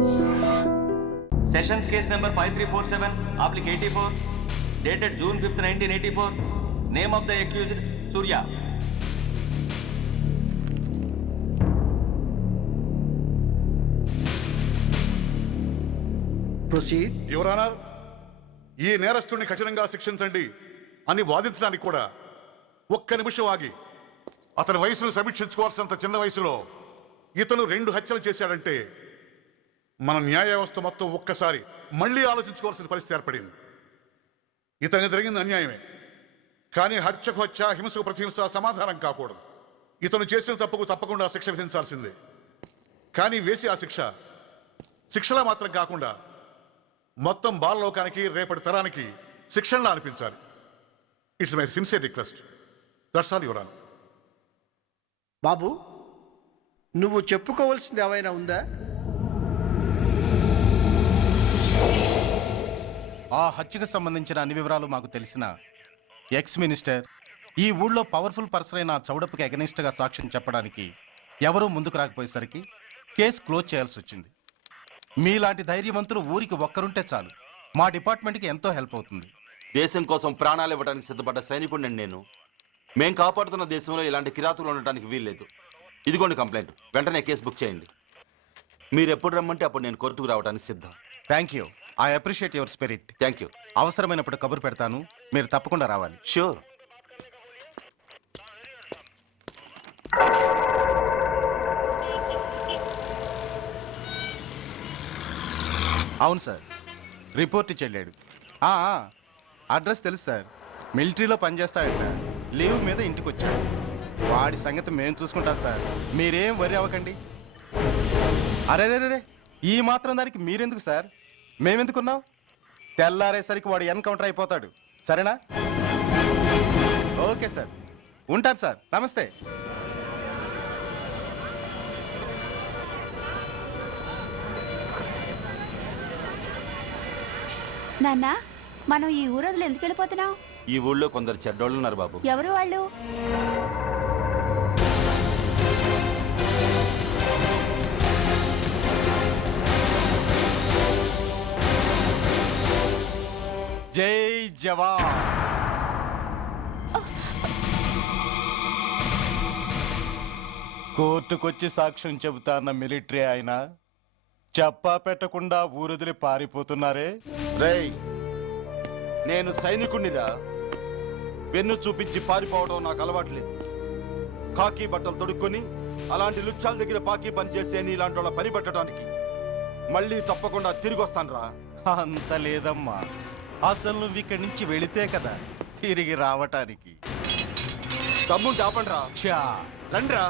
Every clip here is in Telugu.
Sessions case number 5347, applic 84, dated June 5th, 1984. Name of the accused, Surya. Proceed. Your Honor, ఈ నేరస్తుడిని కఠినంగా శిక్షించండి అని వాదించడానికి కూడా ఒక్క నిమిషం ఆగి అతని వయసును సమీక్షించుకోవాల్సినంత చిన్న వయసులో ఇతను 2 హత్యలు చేశాడంటే మన న్యాయ వ్యవస్థ మొత్తం ఒక్కసారి మళ్లీ ఆలోచించుకోవాల్సిన పరిస్థితి ఏర్పడింది. ఇతనికి జరిగింది అన్యాయమే, కానీ హత్యకు హత్య, హింసకు ప్రతిహింస సమాధానం కాకూడదు. ఇతను చేసిన తప్పుకు తప్పకుండా శిక్ష విధించాల్సిందే. కానీ వేసి ఆ శిక్షలా మాత్రం కాకుండా మొత్తం బాలలోకానికి, రేపటి తరానికి శిక్షణలా అనిపించాలి. It's my sincere request. That's all your honour. బాబు, నువ్వు చెప్పుకోవాల్సింది ఏమైనా ఉందా? ఆ హత్యకు సంబంధించిన అన్ని వివరాలు మాకు తెలిసిన ఎక్స్ మినిస్టర్ ఈ ఊళ్ళో పవర్ఫుల్ పర్సన్ అయిన చౌడప్పకి అగెనిస్ట్ గా సాక్ష్యం చెప్పడానికి ఎవరూ ముందుకు రాకపోయేసరికి కేసు క్లోజ్ చేయాల్సి వచ్చింది. మీలాంటి ధైర్యవంతులు ఊరికి ఒక్కరుంటే చాలు, మా డిపార్ట్మెంట్కి ఎంతో హెల్ప్ అవుతుంది. దేశం కోసం ప్రాణాలు ఇవ్వడానికి సిద్ధపడ్డ సైనికుడిని నేను. మేం కాపాడుతున్న దేశంలో ఇలాంటి కిరాతులు ఉండటానికి వీల్లేదు. ఇదిగోండి కంప్లైంట్, వెంటనే కేసు బుక్ చేయండి. మీరు ఎప్పుడు రమ్మంటే అప్పుడు నేను కోర్టుకు రావడానికి సిద్ధం. Thank you, I appreciate your spirit. Thank you. అవసరమైనప్పుడు కబురు పెడతాను, మీరు తప్పకుండా రావాలి. షూర్. అవును సార్, రిపోర్ట్ ఇచ్చి వెళ్ళాడు. అడ్రస్ తెలుసు సార్, మిలిటరీలో పనిచేస్తాడట. లీవ్ మీద ఇంటికి వచ్చాడు. వాడి సంగతి మేము చూసుకుంటాం సార్, మీరేం వరి అవ్వకండి. అరే, ఈ మాత్రం దానికి మీరెందుకు సార్, మేమెందుకున్నాం? తెల్లారేసరికి వాడు ఎన్కౌంటర్ అయిపోతాడు. సరేనా? ఓకే సార్, ఉంటాను సార్. నమస్తే. నాన్న, మనం ఈ ఊరొదిలి ఎందుకు వెళ్ళిపోతున్నావు? ఈ ఊళ్ళో కొందరు చెడ్డోళ్ళు ఉన్నారు బాబు. ఎవరు వాళ్ళు? జై జవాన్. కోర్టుకొచ్చి సాక్ష్యం చెబుతాన్న మిలిటరీ ఆయన చెప్పా పెట్టకుండా ఊరొదిలి పారిపోతున్నారే. రేయ్, నేను సైనికుణ్ణిరా. వెన్ను చూపించి పారిపోవడం నాకు అలవాట్లేదు. కాకి బట్టలు తొడుక్కొని అలాంటి లుచ్చాల దగ్గర పాకి పనిచేసే ఇలాంటి వాళ్ళ పని పెట్టడానికి మళ్ళీ తప్పకుండా తిరిగి వస్తాను రా. అంత లేదమ్మా, అసలు నువ్వు ఇక్కడి నుంచి వెళితే కదా తిరిగి రావటానికి. తమ్ముంటే ఆపండి రా. చా రండిరా.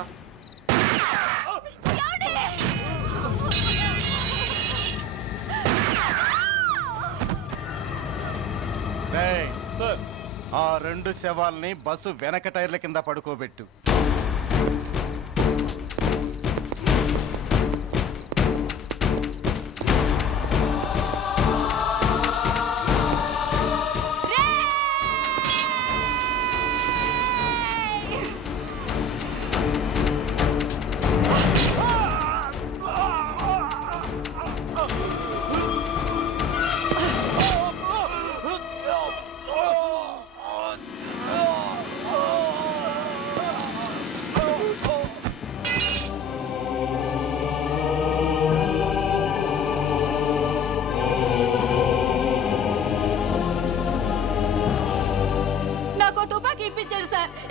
ఆ 2 శవాల్ని బస్సు వెనక టైర్ల కింద పడుకోబెట్టు.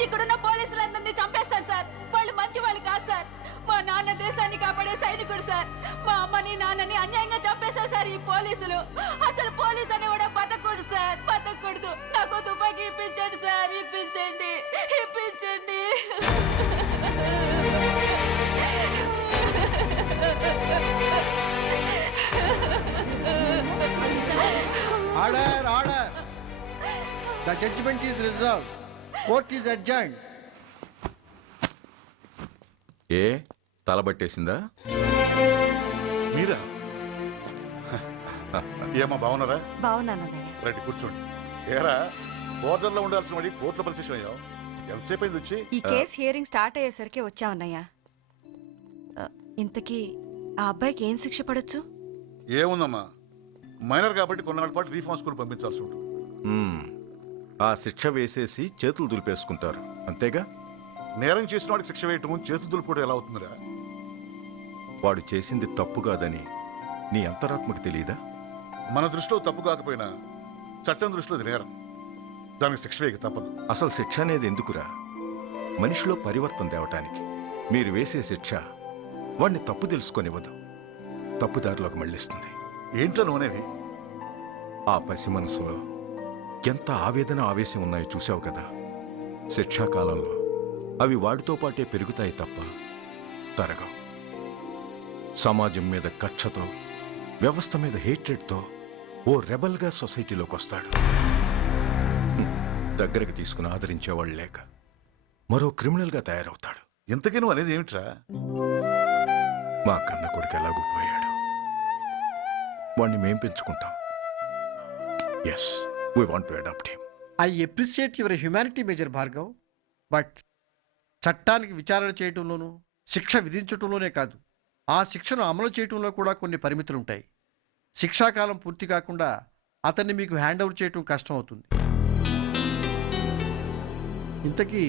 ఇక్కడున్న పోలీసులందరినీ చంపేస్తారు సార్. వాళ్ళు మంచి వాళ్ళు కాదు సార్. మా నాన్న దేశాన్ని కాపాడే సైనికుడు సార్. మా అమ్మని నాన్నని అన్యాయంగా చంపేశారు సార్ ఈ పోలీసులు. అసలు పోలీసు అని కూడా బతకూడదు సార్, బతకూడదు. నాకు తుపాకీ ఇప్పించండి సార్, ఇప్పించండి, ఇప్పించండి. Order, order. The judgment is reserved. Court is adjourned. ఏ తలబట్టేసిందా? మీరా? ఏమా బాగున్నారా? బాగున్నానన్నయ్య. రండి కూర్చోండి. ఏరా, బోర్డర్లో ఉండాల్సిన వాడి కోర్టులో పరిశీలన అయ్యావు. ఎంతసేపు అయింది వచ్చి? ఈ కేసు హియరింగ్ స్టార్ట్ అయ్యేసరికి వచ్చామన్నయ్య. ఇంతకీ ఆ అబ్బాయికి ఏం శిక్ష పడొచ్చు? ఏముందమ్మా, మైనర్ కాబట్టి కొన్నాళ్ళ పాటు రీఫార్మ్ స్కూల్ పంపించాల్సి ఉంటుంది. ఆ శిక్ష వేసేసి చేతులు దులిపేసుకుంటారు అంతేగా? నేరం చేసిన వాడికి శిక్ష వేయటం చేతులు దులుపుకోవడం ఎలా అవుతుందిరా? వాడు చేసింది తప్పు కాదని నీ అంతరాత్మకు తెలియదా? మన దృష్టిలో తప్పు కాకపోయినా చట్టం దృష్టిలో అది నేరం. దానికి శిక్ష వేయక తప్పదు. అసలు శిక్ష అనేది ఎందుకురా? మనిషిలో పరివర్తన తేవటానికి. మీరు వేసే శిక్ష వాడిని తప్పు తెలుసుకొనివ్వదు, తప్పుదారిలోకి మళ్ళిస్తుంది. ఏంటో నువ్వనేది? ఆ పసి మనసులో ఎంత ఆవేదన ఆవేశం ఉన్నాయో చూసావు కదా. శిక్షాకాలంలో అవి వాడితో పాటే పెరుగుతాయి తప్ప తరగవు. సమాజం మీద కక్షతో, వ్యవస్థ మీద హేట్రెడ్తో ఓ రెబల్గా సొసైటీలోకి వస్తాడు. దగ్గరకు తీసుకుని ఆదరించేవాళ్ళు లేక మరో క్రిమినల్గా తయారవుతాడు. ఇంతకీ నువ్వు అనేది ఏమిట్రా? మా కన్న కొడుకు ఎలాగూ పోయాడు, వాణ్ణి మేం పెంచుకుంటాం. Yes, we want to adopt him. I appreciate your humanity major Bhargav, but చట్టానికి విచారణ చేయటంలోనూ శిక్ష విధించటంలోనే కాదు, ఆ శిక్షను అమలు చేయటంలో కూడా కొన్ని పరిమితులుంటాయి. శిక్షాకాలం పూర్తి కాకుండా అతన్ని మీకు హ్యాండ్ ఓవర్ చేయటం కష్టం అవుతుంది. ఇంతకీ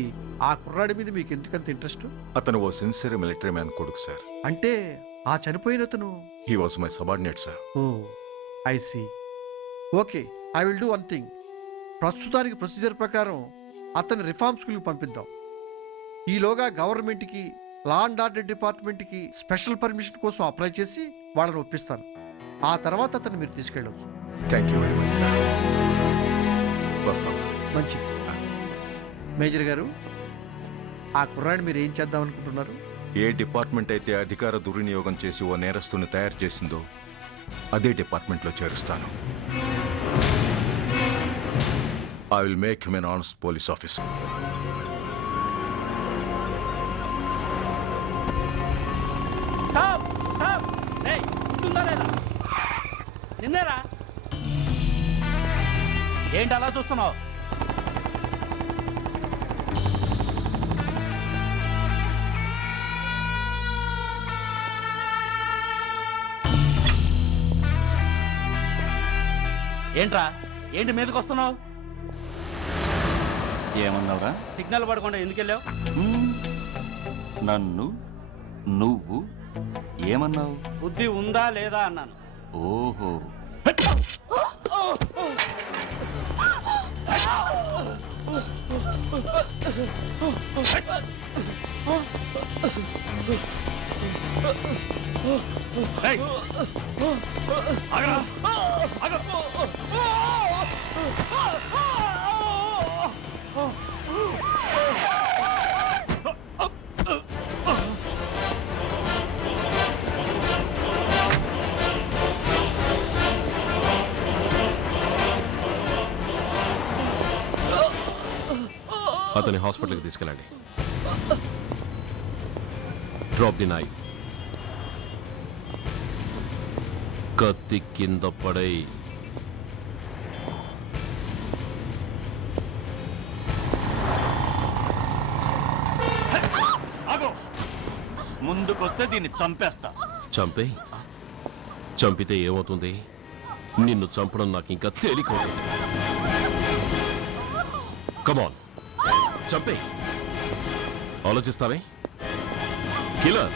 ఆ కుర్రాడి మీద మీకు ఎందుకంత ఇంట్రెస్ట్? అతను ఓ సిన్సియర్ మిలిటరీ మ్యాన్ కొడుకు సార్. అంటే ఆ చనిపోయిన అతను? He was my subordinate sir. Oh I see. Okay, I will do one thing. ప్రస్తుతానికి ప్రొసీజర్ ప్రకారం అతన్ని రిఫార్మ్ స్కూల్కి పంపిద్దాం. ఈలోగా గవర్నమెంట్కి, లా అండ్ ఆర్డర్ డిపార్ట్మెంట్కి స్పెషల్ పర్మిషన్ కోసం అప్లై చేసి వాళ్ళని ఒప్పిస్తాను. ఆ తర్వాత అతన్ని మీరు తీసుకెళ్ళవచ్చు. Thank you very much sir. వస్తాం సార్. మంచిది. మేజర్ గారు, ఆ కుర్రాడిని మీరు ఏం చేద్దాం అనుకుంటున్నారు? ఏ డిపార్ట్మెంట్ అయితే అధికార దుర్వినియోగం చేసి ఓ నేరస్తుని తయారు చేసిందో అదే డిపార్ట్మెంట్లో చేరుస్తాను. I will make him an honest police officer. నిన్నేరా? ఏంటి అలా చూస్తున్నావు? ఏంట్రా, ఏంటి మీదకి వస్తున్నావు? ఏమన్నావురా? సిగ్నల్ పడకుండా ఎందుకు వెళ్ళావు? నన్ను నువ్వు ఏమన్నావు? బుద్ధి ఉందా లేదా అన్నాను. ఓహో, అతని హాస్పిటల్కి తీసుకెళ్ళండి. Drop the knife. కత్తి కింద పడై. ముందుకొస్తే దీన్ని చంపేస్తా. చంపే. చంపితే ఏమవుతుంది? నిన్ను చంపడం నాకు ఇంకా తేలికవుతుంది. కమాన్, చంపే. ఆలోచిస్తావే కిలర్?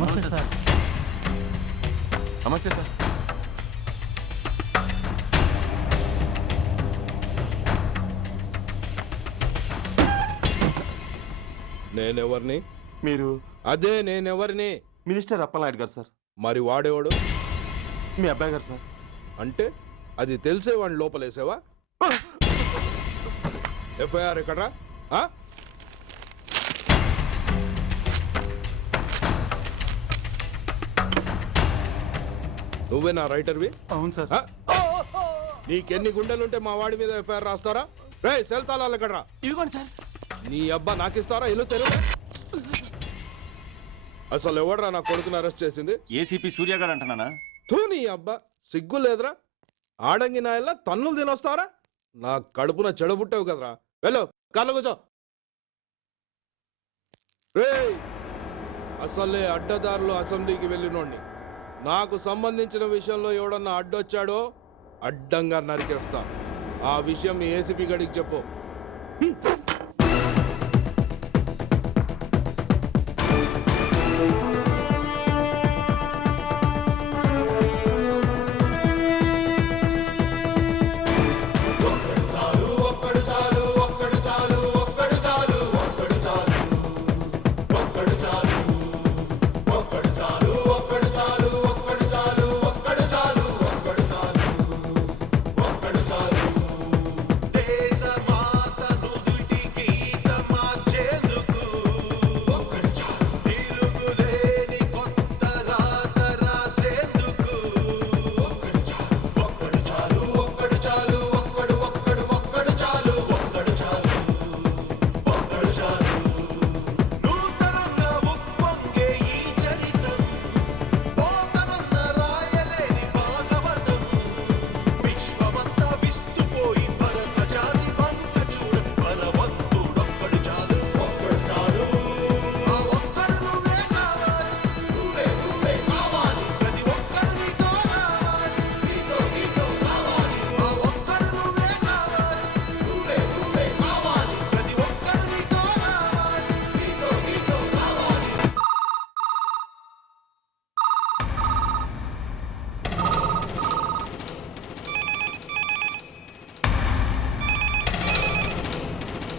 నమస్తే సార్. నమస్తే సార్. నేనెవరిని? మీరు అదే నేనెవరిని? మినిస్టర్ అప్పలనాయుడు గారు సార్. మరి వాడేవాడు? మీ అబ్బాయి గారు సార్. అంటే అది తెలిసే వాడిని లోపలేసావా? ఎఫ్ఐఆర్ ఎక్కడ్రా? ఆ? నువ్వే నా రైటర్వి? అవును సార్. ఆ? నీకెన్ని గుండెలుంటే మా వాడి మీద ఎఫ్ఐఆర్ రాస్తారా? రే సెల్ తాళాలు ఎక్కడ్రా? ఇదిగోండి సార్. నీ అబ్బా నాకిస్తారా? ఇల్లు తెరువు. అసలు ఎవడరా నా కొడుకుని అరెస్ట్ చేసింది? ఏసీపీ సూర్య గారు అంటున్నానా? తూ నీ అబ్బా సిగ్గు లేదురా? ఆడంగి నాయల్లా తన్నులు తినొస్తారా? నా కడుపున చెడబుట్టావు కదరా. వెళ్ళు కార్లో కూర్చో. రేయ్ అసలే అడ్డదారులు అసెంబ్లీకి వెళ్ళినోడిని. నాకు సంబంధించిన విషయంలో ఎవడన్నా అడ్డొచ్చాడో అడ్డంగా నరికేస్తా. ఆ విషయం మీ ఏసీపీ గడికి చెప్పు.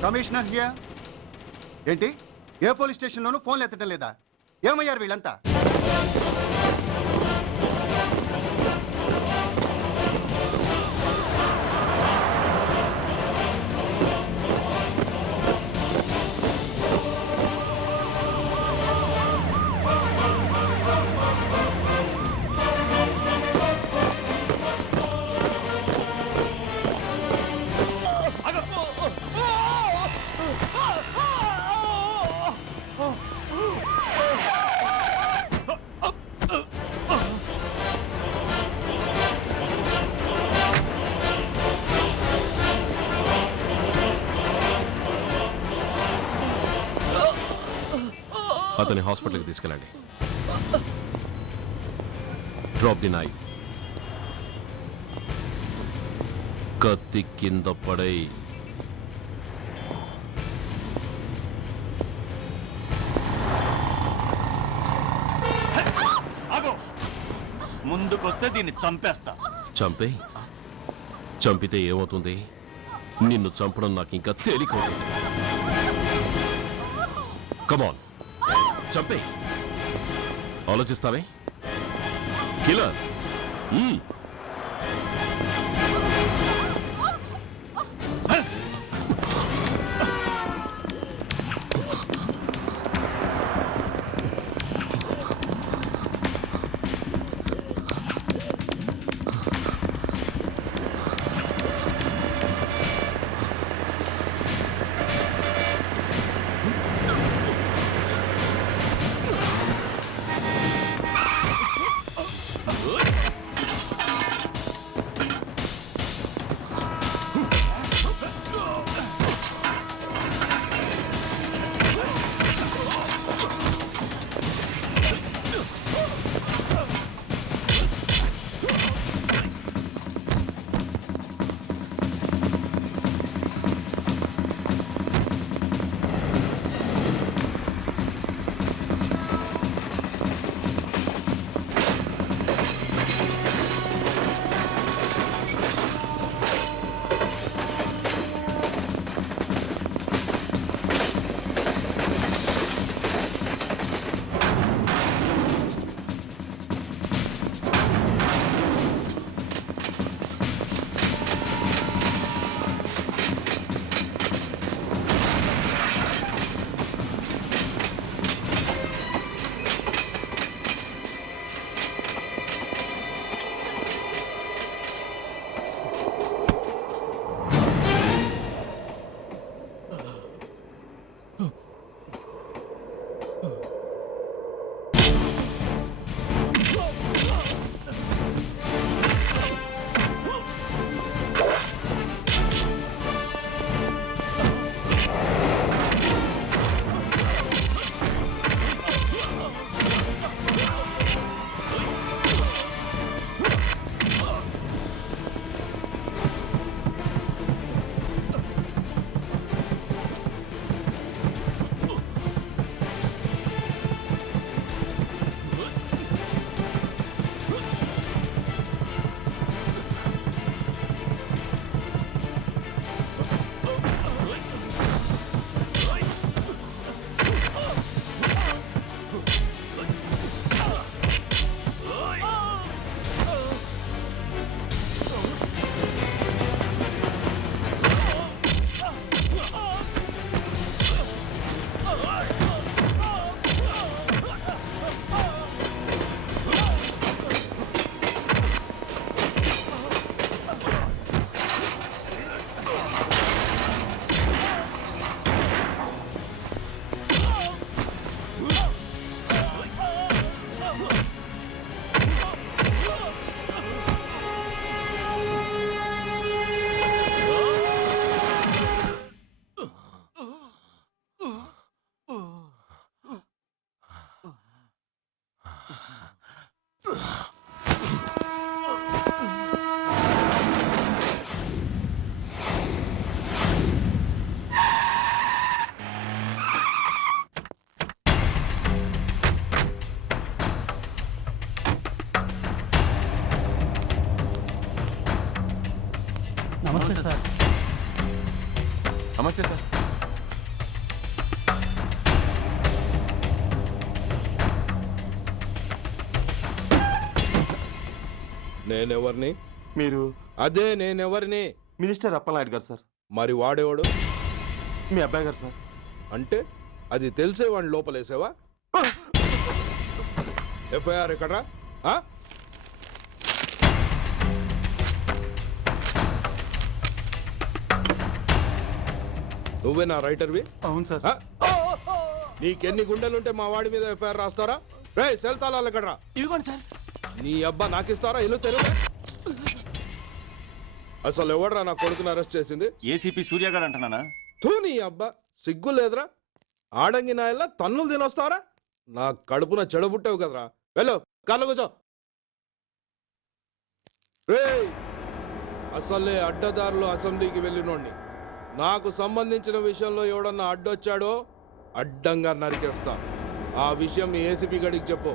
Commissioner here. ఏంటి ఏ పోలీస్ స్టేషన్లోనూ ఫోన్లు ఎత్తడం లేదా? ఏమయ్యారు వీళ్ళంతా? అతని హాస్పిటల్కి తీసుకెళ్ళండి. Drop the knife. కత్తి కింద పడై. ముందుకొస్తే దీన్ని చంపేస్తా. చంపే. చంపితే ఏమవుతుంది? నిన్ను చంపడం నాకు ఇంకా తేలికవుతుంది. కమాన్ చంపే. ఆలోచిస్తావే కిల్లర్. నమస్తే సార్. నమస్తే సార్. నేనెవరిని? మీరు అదే నేనెవరిని? మినిస్టర్ అప్పలనాయుడు గారు సార్. మరి వాడేవాడు? మీ అబ్బాయి గారు సార్. అంటే అది తెలిసే వాడిని లోపలేసావా? ఎఫ్ఐఆర్ ఎక్కడ్రా? ఆ? నువ్వే నా రైటర్వి? అవును సార్. నీకెన్ని గుండెలుంటే మా వాడి మీద ఎఫ్ఐఆర్ రాస్తారా? రే సెల్ తాళాలు ఎక్కడ్రా? ఇదిగోండి సార్. నీ అబ్బా నాకిస్తారా? ఇల్లు తెరువు. అసలు ఎవడ్రా నా కొడుకుని అరెస్ట్ చేసింది? ఏసీపీ సూర్య గారు అంటున్నానా? తూ నీ అబ్బా సిగ్గు లేదురా? ఆడంగి నాయల్లా తన్నులు తినొస్తారా? నా కడుపున చెడబుట్టావు కదరా. వెళ్ళు కార్లో కూర్చో. రే అసలే అడ్డదారులు అసెంబ్లీకి వెళ్ళినోడిని. నాకు సంబంధించిన విషయంలో ఎవడన్నా అడ్డొచ్చాడో అడ్డంగా నరికేస్తా. ఆ విషయం మీ ఏసీపీ గడికి చెప్పు.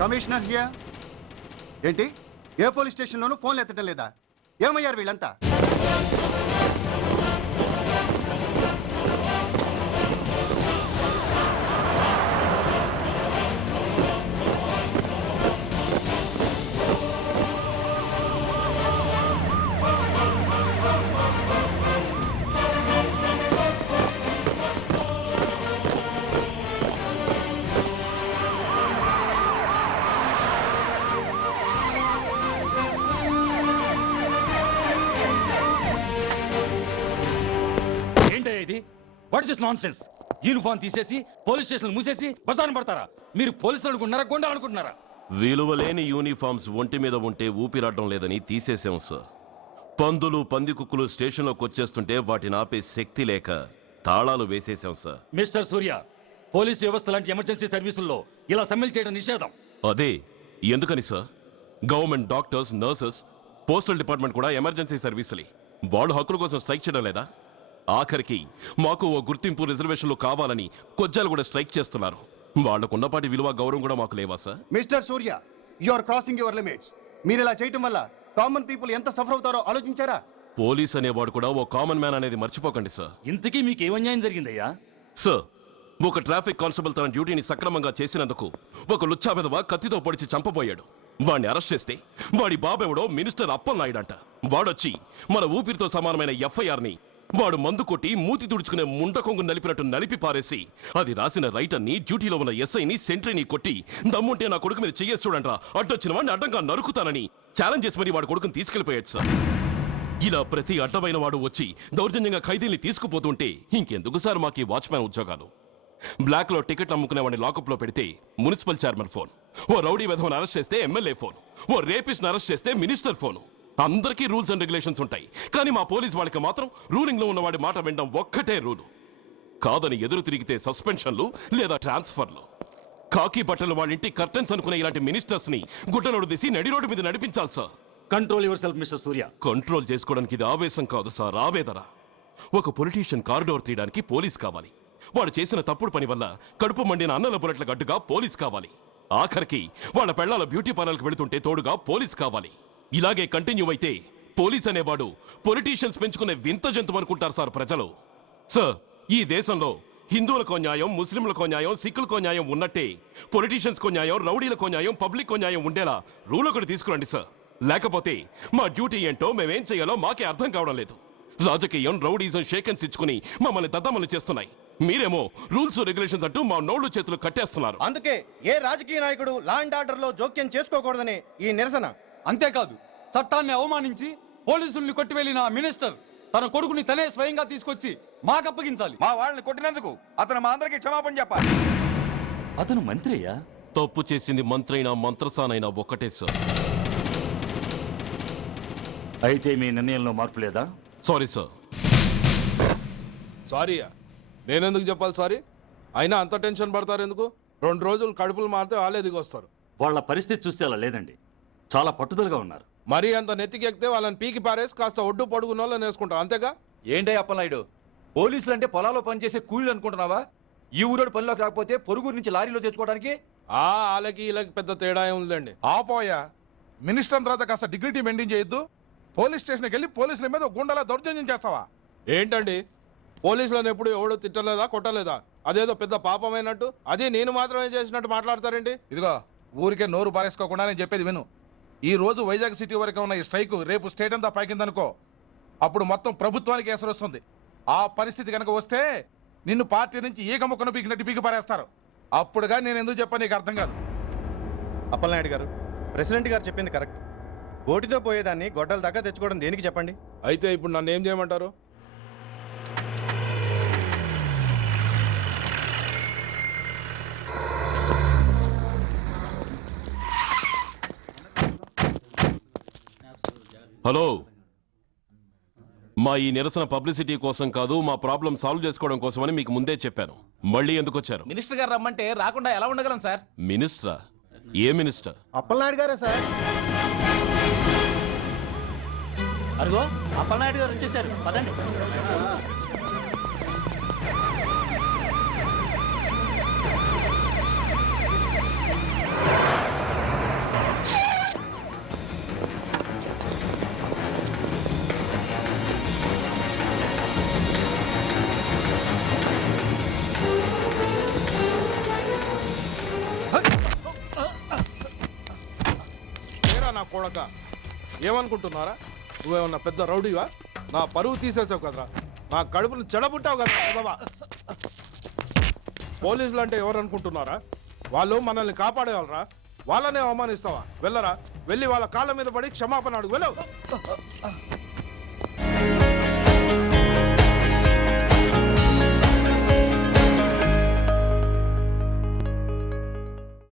Commissioner here. ఏంటి ఏ పోలీస్ స్టేషన్లోనూ ఫోన్లు ఎత్తడం లేదా? ఏమయ్యారు వీళ్ళంతా? What is nonsense? యూనిఫామ్ తీసేసి పోలీస్ స్టేషన్ మూసేసి బజార్ను పడతారా? మీరు పోలీసులు అనుకుంటున్నారా, గుండా అనుకుంటున్నారా? విలువలేని యూనిఫామ్స్ ఒంటి మీద ఉంటే ఊపిరాడడం లేదని తీసేసాం సార్. పందులు పందికుక్కులు స్టేషన్లోకి వచ్చేస్తుంటే వాటిని ఆపే శక్తి లేక తాళాలు వేసేసాం సార్. మిస్టర్ సూర్య, పోలీస్ వ్యవస్థ లాంటి ఎమర్జెన్సీ సర్వీసుల్లో ఇలా సమ్మెలు చేయడం నిషేధం. అదే ఎందుకని sir? Government doctors, nurses, postal department కూడా ఎమర్జెన్సీ సర్వీసులే. వాళ్ళు హక్కుల కోసం స్ట్రైక్ చేయడం లేదా? ఆఖరికి మాకు ఓ గుర్తింపు రిజర్వేషన్లు కావాలని కొజ్జాలు కూడా స్ట్రైక్ చేస్తున్నారు. వాళ్లకున్నపాటి విలువ గౌరవం కూడా మాకు లేవా sir? Mister Surya, you are crossing your limits. మీరు ఇలా చేయటం వల్ల కామన్ పీపుల్ ఎంత సఫర్ అవుతారో ఆలోచించారా? పోలీస్ అనేవాడు కూడా ఓ కామన్ మ్యాన్ అనేది మర్చిపోకండి సార్. ఇంతకీ మీకు ఏమన్యాయం జరిగిందయ్యా? సార్, ఒక ట్రాఫిక్ కానిస్టేబుల్ తన డ్యూటీని సక్రమంగా చేసినందుకు ఒక లుచ్చా విధవ కత్తితో పొడిచి చంపబోయాడు. వాడిని అరెస్ట్ చేస్తే వాడి బాబెవడో మినిస్టర్ అప్పలనాయుడు అంట. వాడొచ్చి మన ఊపిరితో సమానమైన ఎఫ్ఐఆర్ని వాడు మందు కొట్టి మూతి తుడుచుకునే ముండకొంగు నలిపినట్టు నలిపి పారేసి అది రాసిన రైటర్ని, డ్యూటీలో ఉన్న ఎస్ఐని, సెంట్రీని కొట్టి దమ్ముంటే నా కొడుకు మీద చెయ్యేసి చూడంట్రా, అడ్డొచ్చిన వాడిని అడ్డంగా నరుకుతానని ఛాలెంజ్ చేసి మరి వాడి కొడుకుని తీసుకెళ్లిపోయాడు సార్. ఇలా ప్రతి అడ్డమైన వాడు వచ్చి దౌర్జన్యంగా ఖైదీల్ని తీసుకుపోతుంటే ఇంకెందుకు సార్ మాకు ఈ వాచ్మ్యాన్ ఉద్యోగాలు? బ్లాక్ లో టికెట్ అమ్ముకునే వాడిని లాకప్ లో పెడితే మున్సిపల్ చైర్మన్ ఫోన్, ఓ రౌడీ విధవను అరెస్ట్ చేస్తే ఎమ్మెల్యే ఫోన్, ఓ రేపిస్ట్ అరెస్ట్ చేస్తే మినిస్టర్ ఫోను. అందరికీ రూల్స్ అండ్ రెగ్యులేషన్స్ ఉంటాయి, కానీ మా పోలీస్ వాళ్ళకి మాత్రం రూలింగ్ లో ఉన్న వాడి మాట వినడం ఒక్కటే రూలు. కాదని ఎదురు తిరిగితే సస్పెన్షన్లు లేదా ట్రాన్స్ఫర్లు. కాకి బట్టలు వాళ్ళ ఇంటి కర్టెన్స్ అనుకునే ఇలాంటి మినిస్టర్స్ ని గుడ్డనోడు తీసి నడి రోడ్డు మీద నడిపించాలి sir. Control your self mister Surya. Control చేసుకోవడానికి ఇది ఆవేశం కాదు సార్, ఆవేదన. ఒక పొలిటీషియన్ కారిడోర్ తీయడానికి పోలీస్ కావాలి. వాడు చేసిన తప్పుడు పని వల్ల కడుపు మండిన అన్నల బుల్లెట్లకు అడ్డుగా పోలీస్ కావాలి. ఆఖరికి వాళ్ళ పెళ్లాల బ్యూటీ పార్లర్కి వెళుతుంటే తోడుగా పోలీస్ కావాలి. ఇలాగే కంటిన్యూ అయితే పోలీస్ అనేవాడు పొలిటీషియన్స్ పెంచుకునే వింత జంతువు అనుకుంటారు సార్ ప్రజలు. సార్, ఈ దేశంలో హిందువులకో న్యాయం, ముస్లింలకో న్యాయం, సిక్కులకో న్యాయం ఉన్నట్టే పొలిటీషియన్స్కో న్యాయం, రౌడీలకో న్యాయం, పబ్లిక్కో న్యాయం ఉండేలా రూల్ ఒకటి తీసుకురండి సార్. లేకపోతే మా డ్యూటీ ఏంటో మేమేం చేయాలో మాకే అర్థం కావడం లేదు. రాజకీయం, రౌడీజం షేకెన్స్ ఇచ్చుకుని మమ్మల్ని దద్దమలు చేస్తున్నాయి. మీరేమో రూల్స్ రెగ్యులేషన్స్ అంటూ మా నోళ్లు చేతులు కట్టేస్తున్నారు. అందుకే ఏ రాజకీయ నాయకుడు లా అండ్ ఆర్డర్ లో జోక్యం చేసుకోకూడదని ఈ నిరసన. అంతేకాదు, చట్టాన్ని అవమానించి పోలీసుల్ని కొట్టివెళ్లిన మినిస్టర్ తన కొడుకుని తనే స్వయంగా తీసుకొచ్చి మాకు అప్పగించాలి. మా వాళ్ళని కొట్టినందుకు అతను మా అందరికి క్షమాపణ చెప్పాలి. అతను మంత్రి అయ్యా. తప్పు చేసింది మంత్రైనా మంత్రసానైనా ఒక్కటే సార్. అయితే మీ నిర్ణయంలో మార్పు లేదా? Sorry sir. సారీయా? నేనెందుకు చెప్పాలి సారీ? అయినా అంత టెన్షన్ పడతారు ఎందుకు? 2 రోజులు కడుపులు మారితే వాళ్ళే దిగొస్తారు. వాళ్ళ పరిస్థితి చూస్తే అలా లేదండి, చాలా పట్టుదలగా ఉన్నారు. మరీ అంత నెత్తికి ఎక్కితే వాళ్ళని పీకి పారేసి కాస్త ఒడ్డు పొడుగున్న వాళ్ళని వేసుకుంటాం, అంతేగా? ఏంటయ్య అప్పలనాయుడు, పోలీసులు అంటే పొలాల్లో పనిచేసే కూలీలు అనుకుంటున్నావా? ఈ ఊరోడు పనిలోకి రాకపోతే పొరుగురు నుంచి లారీలో తెచ్చుకోవడానికి వాళ్ళకి వీళ్ళకి పెద్ద తేడా ఉందండి. ఆపోయా, మినిస్టర్ తర్వాత కాస్త డిగ్నిటీ మెయింటైన్ చేయొద్దు. పోలీస్ స్టేషన్కి వెళ్ళి పోలీసుల మీద గుండాల దౌర్జన్యం చేస్తావా? ఏంటండి, పోలీసులను ఎప్పుడు ఎవడో తిట్టలేదా, కొట్టలేదా? అదేదో పెద్ద పాపమైనట్టు, అదే నేను మాత్రమే చేసినట్టు మాట్లాడతారేంటి? ఇదిగో, ఊరికే నోరు పారేసుకోకుండా నేను చెప్పేది విను. ఈ రోజు వైజాగ్ సిటీ వరకు ఉన్న ఈ స్ట్రైక్ రేపు స్టేట్ అంతా పైకిందనుకో, అప్పుడు మొత్తం ప్రభుత్వానికి ఎసరు వస్తుంది. ఆ పరిస్థితి కనుక వస్తే నిన్ను పార్టీ నుంచి ఈగ ముక్కను పీకినట్టు పీకి పారేస్తారు. అప్పుడుగా నేను ఎందుకు చెప్పాను నీకు అర్థం కాదు. అప్పలనాయుడు గారు, ప్రెసిడెంట్ గారు చెప్పింది కరెక్ట్. ఓటితో పోయేదాన్ని గొడ్డల దాకా తెచ్చుకోవడం దేనికి చెప్పండి? అయితే ఇప్పుడు నన్ను ఏం చేయమంటారు? హలో, మా ఈ నిరసన పబ్లిసిటీ కోసం కాదు, మా ప్రాబ్లం సాల్వ్ చేసుకోవడం కోసమని మీకు ముందే చెప్పాను. మళ్ళీ ఎందుకు వచ్చారు? మినిస్టర్ గారు రమ్మంటే రాకుండా ఎలా ఉండగలం సార్? మినిస్టరా? ఏ మినిస్టర్? అప్పలనాయుడు గారే సార్. అదిగో అప్పలనాయుడు గారు వచ్చేసారు, పదండి. నా కొడక, ఏమనుకుంటున్నారా? నువ్వేమన్నా పెద్ద రౌడీవా? నా పరువు తీసేసావు కదరా, నా కడుపును చెడబుట్టావు కదా బాబా. పోలీసులు అంటే ఎవరు అనుకుంటున్నారా? వాళ్ళు మనల్ని కాపాడేవాళ్ళరా, వాళ్ళనే అవమానిస్తావా? వెళ్ళరా, వెళ్ళి వాళ్ళ కాళ్ళ మీద పడి క్షమాపణ అడుగు, వెళ్ళవు.